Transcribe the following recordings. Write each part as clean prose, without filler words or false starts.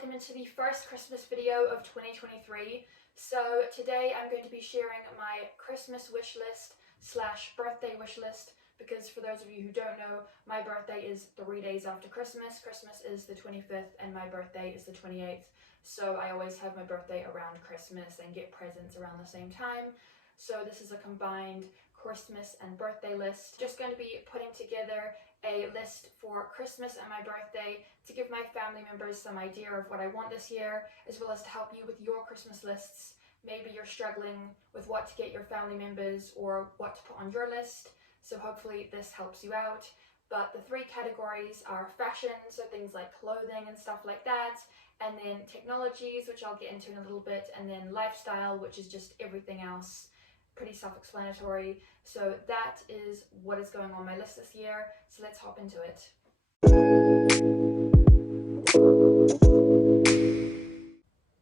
welcome into the first Christmas video of 2023. So today I'm going to be sharing my Christmas wish list slash birthday wish list, because for those of you who don't know, my birthday is 3 days after Christmas. Christmas is the 25th and my birthday is the 28th. So I always have my birthday around Christmas and get presents around the same time. So this is a combined Christmas and birthday list. Just going to be putting together a list for Christmas and my birthday to give my family members some idea of what I want this year, as well as to help you with your Christmas lists. Maybe you're struggling with what to get your family members or what to put on your list, so hopefully this helps you out. But the three categories are fashion, so things like clothing and stuff like that, and then technologies, which I'll get into in a little bit, and then lifestyle, which is just everything else. Pretty self-explanatory. So that is what is going on my list this year, so let's hop into it.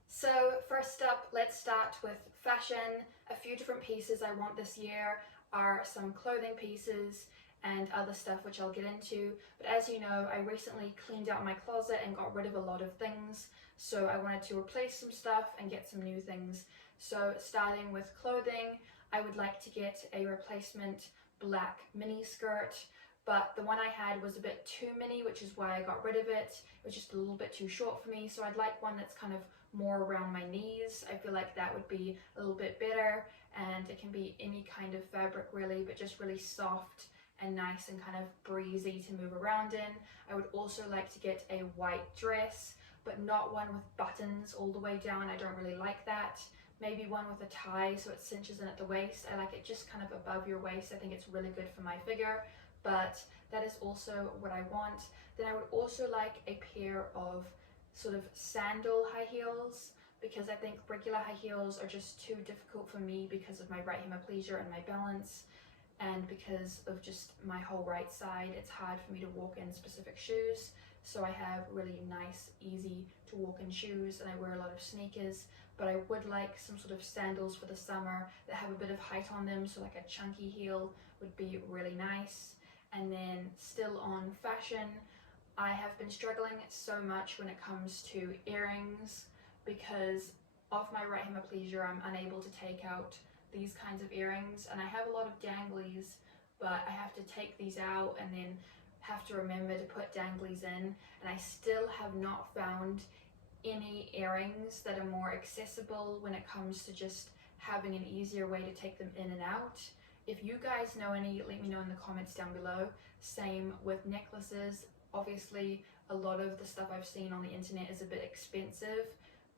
So first up, let's start with fashion. A few different pieces I want this year are some clothing pieces and other stuff which I'll get into. But as you know, I recently cleaned out my closet and got rid of a lot of things, so I wanted to replace some stuff and get some new things. So starting with clothing, I would like to get a replacement black mini skirt, but the one I had was a bit too mini, which is why I got rid of it. It was just a little bit too short for me, so I'd like one that's kind of more around my knees. I feel like that would be a little bit better, and it can be any kind of fabric really, but just really soft and nice and kind of breezy to move around in. I would also like to get a white dress, but not one with buttons all the way down. I don't really like that. Maybe one with a tie so it cinches in at the waist. I like it just kind of above your waist. I think it's really good for my figure, but that is also what I want. Then I would also like a pair of sort of sandal high heels, because I think regular high heels are just too difficult for me because of my right hemiplegia and my balance, and because of just my whole right side. It's hard for me to walk in specific shoes. So I have really nice, easy to walk in shoes, and I wear a lot of sneakers, but I would like some sort of sandals for the summer that have a bit of height on them, so like a chunky heel would be really nice. And then still on fashion, I have been struggling so much when it comes to earrings because of my right hemiplegia. I'm unable to take out these kinds of earrings, and I have a lot of danglies, but I have to take these out and then have to remember to put danglies in, and I still have not found any earrings that are more accessible when it comes to just having an easier way to take them in and out. If you guys know any, let me know in the comments down below. Same with necklaces. Obviously a lot of the stuff I've seen on the internet is a bit expensive,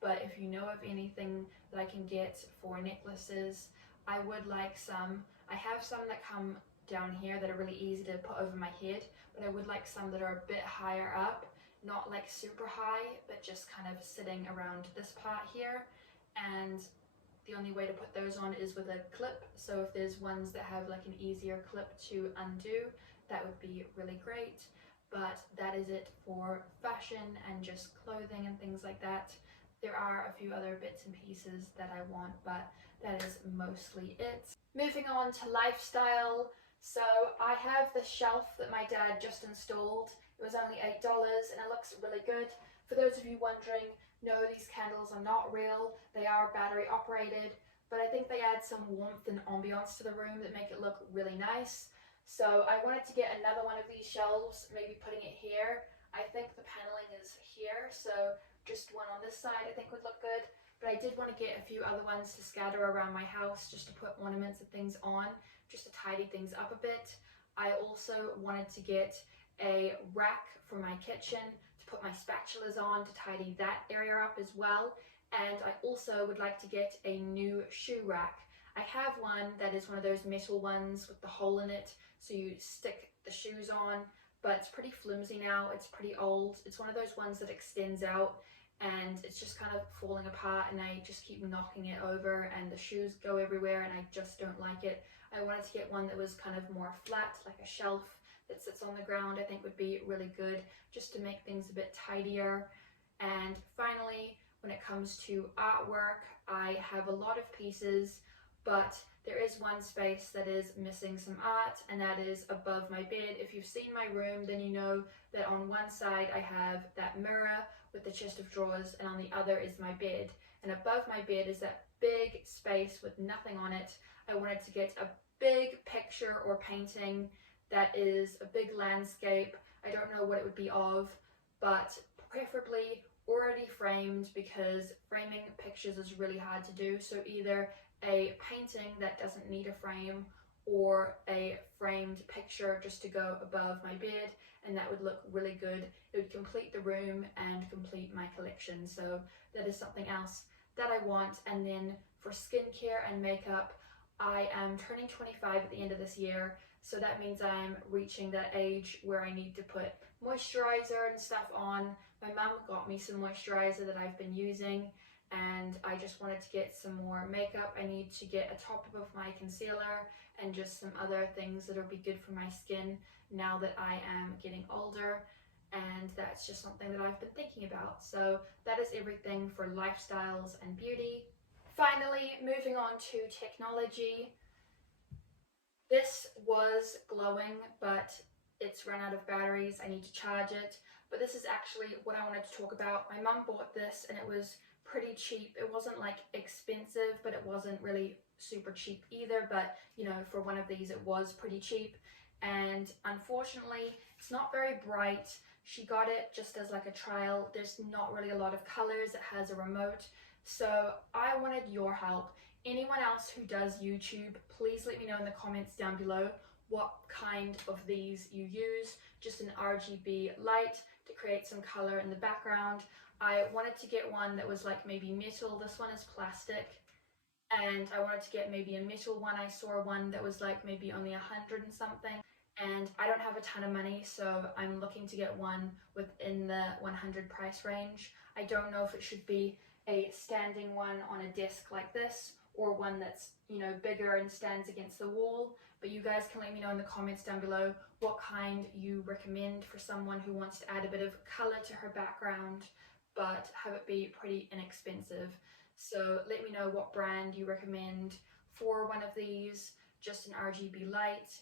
but if you know of anything that I can get for necklaces, I would like some. I have some that come down here that are really easy to put over my head, but I would like some that are a bit higher up, not like super high, but just kind of sitting around this part here. And the only way to put those on is with a clip, so if there's ones that have like an easier clip to undo, that would be really great. But that is it for fashion and just clothing and things like that. There are a few other bits and pieces that I want, but that is mostly it. Moving on to lifestyle. So I have this shelf that my dad just installed. It was only $8 and it looks really good. For those of you wondering, no, these candles are not real. They are battery operated, but I think they add some warmth and ambiance to the room that make it look really nice. So I wanted to get another one of these shelves, maybe putting it here. I think the paneling is here, so just one on this side I think would look good. But I did want to get a few other ones to scatter around my house, just to put ornaments and things on, just to tidy things up a bit. I also wanted to get a rack for my kitchen to put my spatulas on, to tidy that area up as well. And I also would like to get a new shoe rack. I have one that is one of those metal ones with the hole in it, so you stick the shoes on, but it's pretty flimsy now, it's pretty old. It's one of those ones that extends out and it's just kind of falling apart, and I just keep knocking it over and the shoes go everywhere and I just don't like it. I wanted to get one that was kind of more flat, like a shelf that sits on the ground. I think would be really good just to make things a bit tidier. And finally, when it comes to artwork, I have a lot of pieces, but there is one space that is missing some art, and that is above my bed. If you've seen my room, then you know that on one side I have that mirror with the chest of drawers, and on the other is my bed. And above my bed is that big space with nothing on it. I wanted to get a big picture or painting that is a big landscape. I don't know what it would be of, but preferably already framed, because framing pictures is really hard to do. So either a painting that doesn't need a frame, or a framed picture just to go above my bed, and that would look really good. It would complete the room and complete my collection. So that is something else that I want. And then for skincare and makeup, I am turning 25 at the end of this year, so that means I'm reaching that age where I need to put moisturizer and stuff on. My mum got me some moisturizer that I've been using, and I just wanted to get some more makeup. I need to get a top of my concealer and just some other things that'll be good for my skin now that I am getting older, and that's just something that I've been thinking about. So that is everything for lifestyles and beauty. Finally, moving on to technology. This was glowing, but it's run out of batteries. I need to charge it. But this is actually what I wanted to talk about. My mum bought this and it was pretty cheap. It wasn't like expensive, but it wasn't really super cheap either. But you know, for one of these, it was pretty cheap. And unfortunately, it's not very bright. She got it just as like a trial. There's not really a lot of colors. It has a remote. So I wanted your help. Anyone else who does YouTube, please let me know in the comments down below what kind of these you use. Just an RGB light to create some color in the background. I wanted to get one that was like maybe metal. This one is plastic. And I wanted to get maybe a metal one. I saw one that was like maybe only 100 and something. And I don't have a ton of money, so I'm looking to get one within the 100 price range. I don't know if it should be a standing one on a desk like this, or one that's, you know, bigger and stands against the wall. But you guys can let me know in the comments down below what kind you recommend for someone who wants to add a bit of color to her background, but have it be pretty inexpensive. So let me know what brand you recommend for one of these, just an RGB light,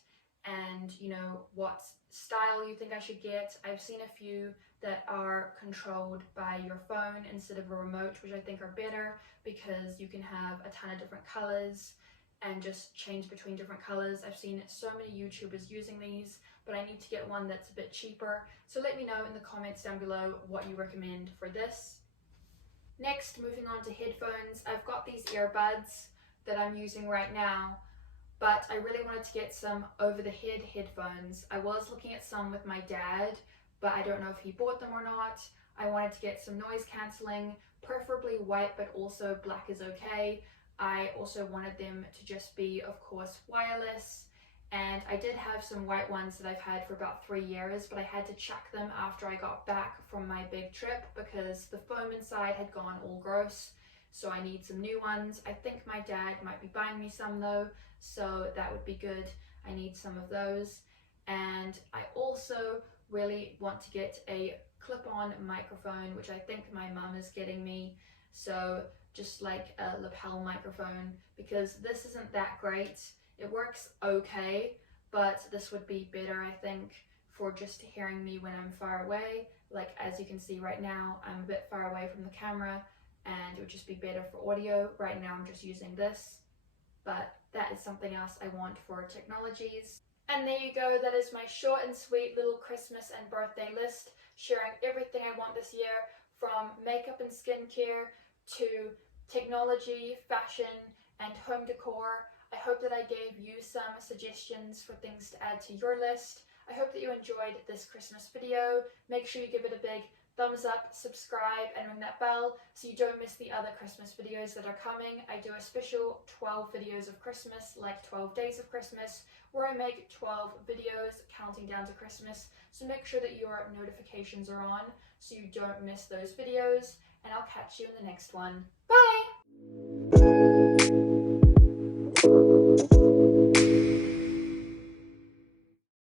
and you know, what style you think I should get. I've seen a few that are controlled by your phone instead of a remote, which I think are better, because you can have a ton of different colors and just change between different colors. I've seen so many YouTubers using these, but I need to get one that's a bit cheaper. So let me know in the comments down below what you recommend for this. Next, moving on to headphones. I've got these earbuds that I'm using right now, but I really wanted to get some over-the-head headphones. I was looking at some with my dad, but I don't know if he bought them or not. I wanted to get some noise cancelling, preferably white, but also black is okay. I also wanted them to just be, of course, wireless. And I did have some white ones that I've had for about 3 years, but I had to chuck them after I got back from my big trip because the foam inside had gone all gross. So I need some new ones. I think my dad might be buying me some though, so that would be good. I need some of those. And I also really want to get a clip-on microphone, which I think my mum is getting me. So just like a lapel microphone, because this isn't that great. It works okay, but this would be better, I think, for just hearing me when I'm far away. Like, as you can see right now, I'm a bit far away from the camera, and it would just be better for audio. Right now I'm just using this, but that is something else I want for technologies. And there you go, that is my short and sweet little Christmas and birthday list, sharing everything I want this year, from makeup and skincare to technology, fashion, and home decor. I hope that I gave you some suggestions for things to add to your list. I hope that you enjoyed this Christmas video. Make sure you give it a big thumbs up, subscribe, and ring that bell so you don't miss the other Christmas videos that are coming. I do a special 12 videos of Christmas, like 12 days of Christmas, where I make 12 videos counting down to Christmas. So make sure that your notifications are on so you don't miss those videos, and I'll catch you in the next one. Bye!